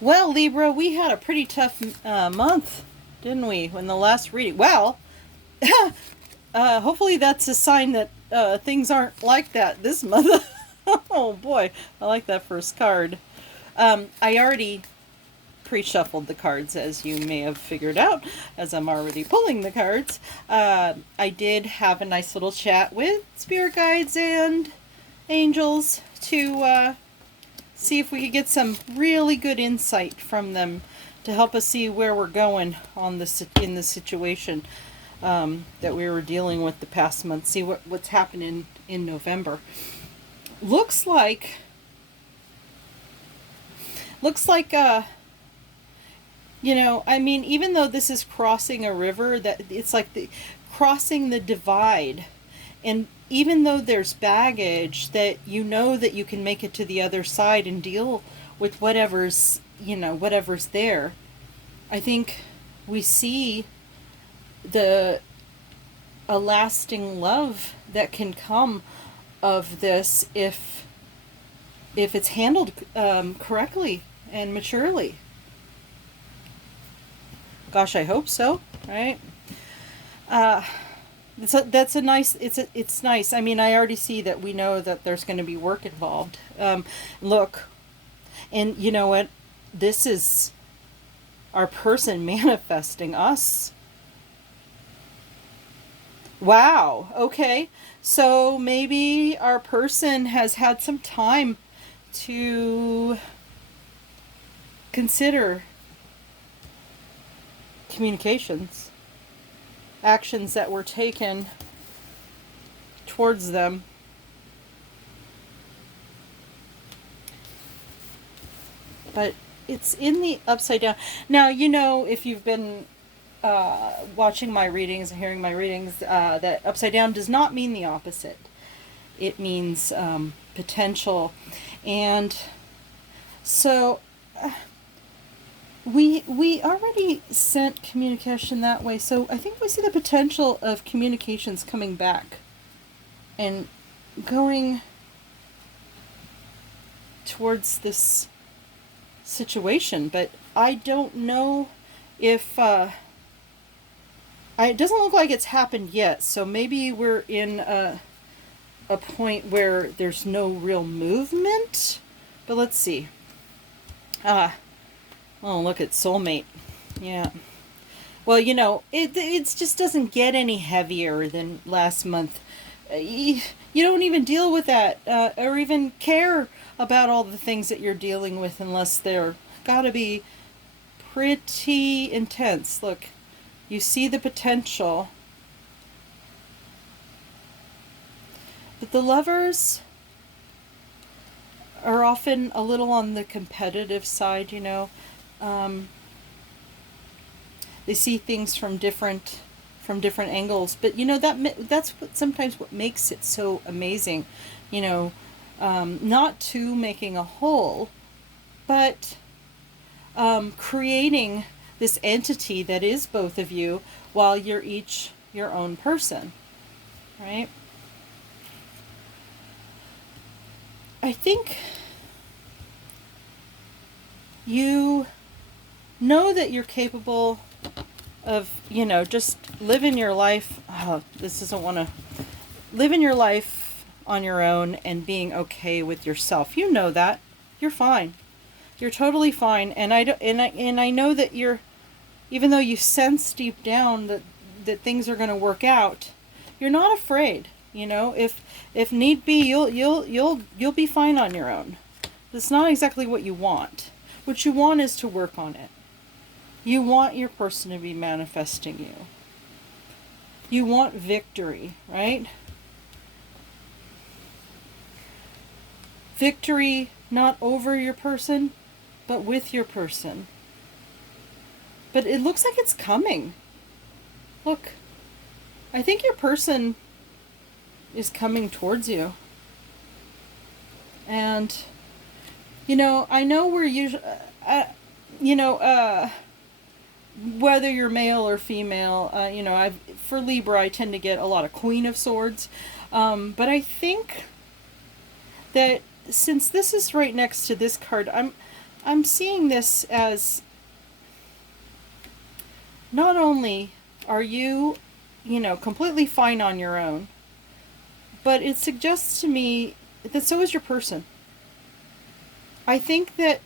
Well, Libra, we had a pretty tough month, didn't we? When the last reading. Well, hopefully that's a sign that things aren't like that this month. Oh boy, I like that first card. I already pre-shuffled the cards, as you may have figured out, as I'm already pulling the cards. I did have a nice little chat with spirit guides and angels to see if we could get some really good insight from them to help us see where we're going on this in the situation that we were dealing with the past month. See what's happening in November. Looks like looks like I mean, even though this is crossing a river, that it's like crossing the divide, and even though there's baggage, that you know that you can make it to the other side and deal with whatever's there. I think we see the a lasting love that can come of this if it's handled correctly and maturely. Gosh, I hope so. Right? Uh, that's a nice. It's nice. I mean, I already see that we know that there's going to be work involved. Look, and you know what? This is our person manifesting us. Wow. Okay. So maybe our person has had some time to consider communications, actions that were taken towards them. But it's in the upside down. Now, if you've been watching my readings and hearing my readings, that upside down does not mean the opposite. It means potential. And so we already sent communication that way, so I think we see the potential of communications coming back and going towards this situation. But I don't know if it doesn't look like it's happened yet, so maybe we're in a point where there's no real movement. But let's see. Oh, look at Soulmate. Yeah. Well, it just doesn't get any heavier than last month. You don't even deal with that or even care about all the things that you're dealing with unless they're gotta be pretty intense. Look, you see the potential. But the lovers are often a little on the competitive side. They see things from different angles, but that's sometimes what makes it so amazing. Not to making a whole, but creating this entity that is both of you while you're each your own person, right? I think you know that you're capable of, just living your life. Oh, this doesn't want to living your life on your own and being okay with yourself. You know that you're fine. You're totally fine. And I know that even though you sense deep down that things are going to work out, you're not afraid. If need be, you'll be fine on your own. That's not exactly what you want. What you want is to work on it. You want your person to be manifesting you. You want victory, right? Victory not over your person, but with your person. But it looks like it's coming. Look, I think your person is coming towards you. And, I know we're usually, whether you're male or female, for Libra, I tend to get a lot of Queen of Swords. But I think that since this is right next to this card, I'm seeing this as, not only are you, completely fine on your own, but it suggests to me that so is your person. I think that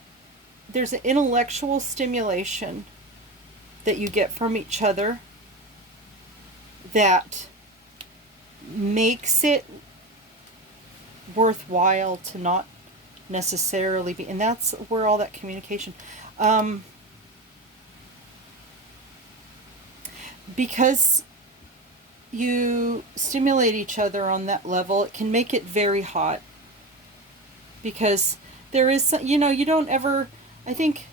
there's an intellectual stimulation that you get from each other that makes it worthwhile to not necessarily be, and that's where all that communication, because you stimulate each other on that level, it can make it very hot, because there is, you don't ever, I think,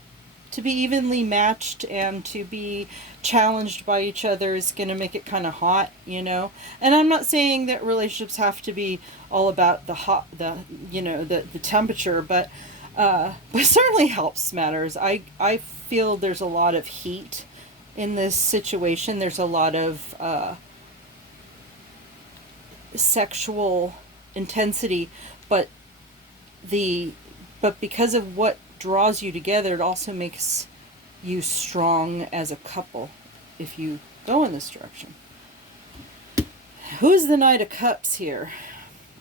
to be evenly matched and to be challenged by each other is going to make it kind of hot, And I'm not saying that relationships have to be all about the hot, the temperature, but certainly helps matters. I feel there's a lot of heat in this situation. There's a lot of sexual intensity, but because of what draws you together, it also makes you strong as a couple if you go in this direction. Who's the Knight of Cups here?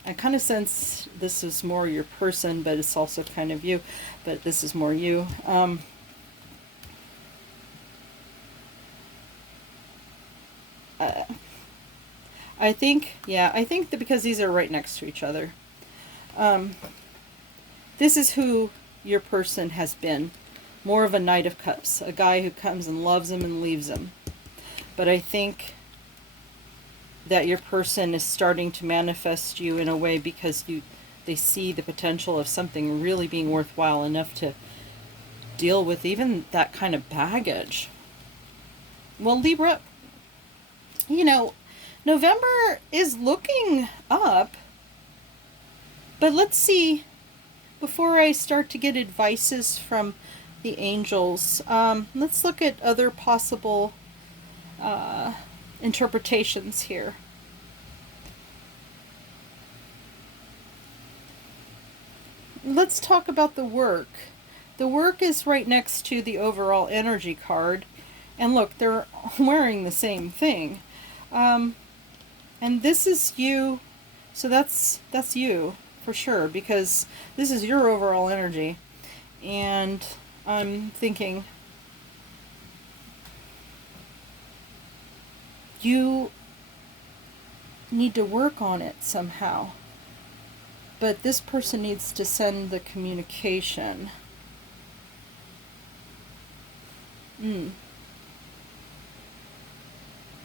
I kind of sense this is more your person, but it's also kind of you, but this is more you. I think that because these are right next to each other, this is who your person has been. More of a Knight of Cups, a guy who comes and loves him and leaves him. But I think that your person is starting to manifest you in a way because they see the potential of something really being worthwhile enough to deal with even that kind of baggage. Well, Libra, November is looking up, but let's see, before I start to get advices from the angels, let's look at other possible interpretations here. Let's talk about the work. The work is right next to the overall energy card, and look, they're wearing the same thing. And this is you, so that's you for sure, because this is your overall energy. And I'm thinking you need to work on it somehow, but this person needs to send the communication.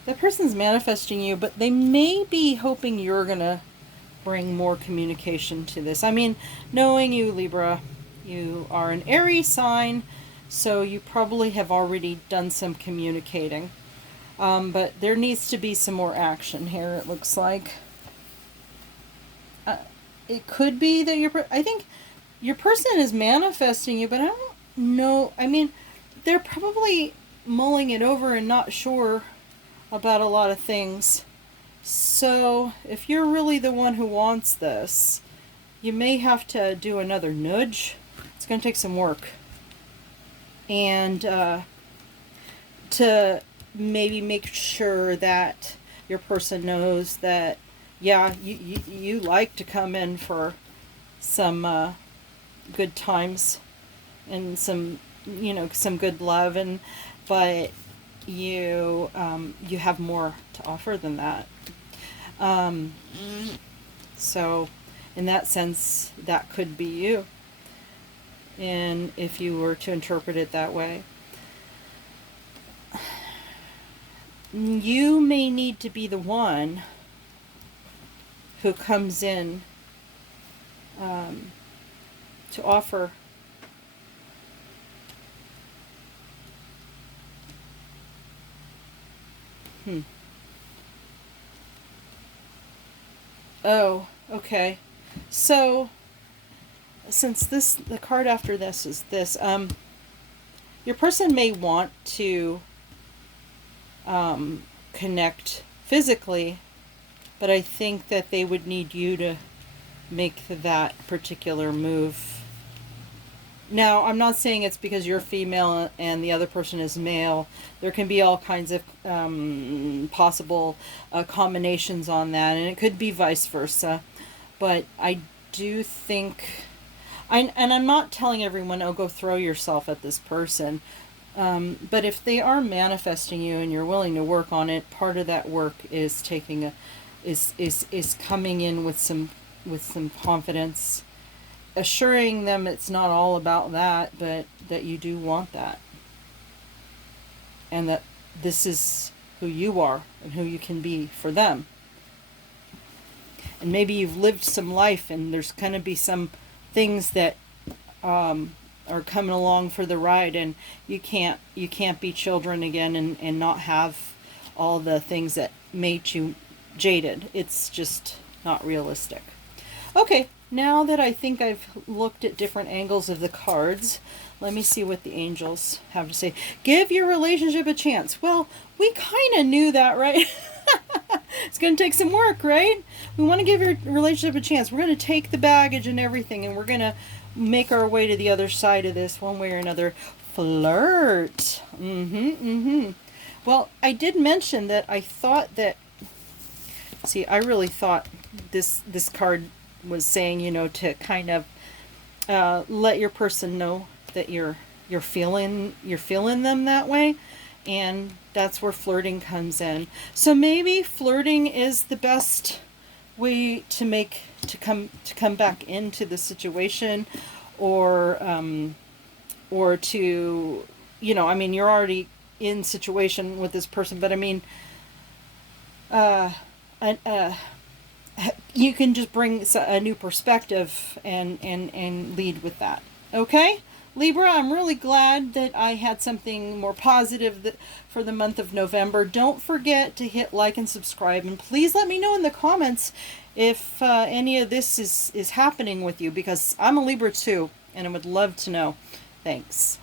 That person's manifesting you, but they may be hoping you're gonna bring more communication to this. I mean, knowing you, Libra, you are an Aries sign, so you probably have already done some communicating. But there needs to be some more action here, it looks like. It could be that I think your person is manifesting you, but I don't know. I mean, they're probably mulling it over and not sure about a lot of things. So if you're really the one who wants this, you may have to do another nudge. It's going to take some work. And to maybe make sure that your person knows that, yeah, you like to come in for some good times and some good love, but you have more to offer than that. So in that sense, that could be you. And if you were to interpret it that way, you may need to be the one who comes in to offer Oh, okay. So, since the card after this is this, your person may want to connect physically, but I think that they would need you to make that particular move. Now, I'm not saying it's because you're female and the other person is male. There can be all kinds of possible combinations on that, and it could be vice versa. But I do think, and I'm not telling everyone, oh, go throw yourself at this person. But if they are manifesting you and you're willing to work on it, part of that work is taking is coming in with some confidence, assuring them it's not all about that, but that you do want that. And that this is who you are and who you can be for them. And maybe you've lived some life and there's going to be some things that are coming along for the ride, and you can't be children again and not have all the things that made you jaded. It's just not realistic. Okay, now that I think I've looked at different angles of the cards, let me see what the angels have to say. Give your relationship a chance. Well, we kind of knew that, right? It's going to take some work, right? We want to give your relationship a chance. We're going to take the baggage and everything, and we're going to make our way to the other side of this one way or another. Flirt. Well, I did mention that I thought that, see, I really thought this card was saying, you know, to kind of let your person know that you're feeling them that way, and that's where flirting comes in. So maybe flirting is the best way to come back into the situation, or to, you know, I mean, you're already in situation with this person, but I mean, you can just bring a new perspective and lead with that. Okay, Libra, I'm really glad that I had something more positive for the month of November. Don't forget to hit like and subscribe, and please let me know in the comments if any of this is happening with you, because I'm a Libra too, and I would love to know. Thanks.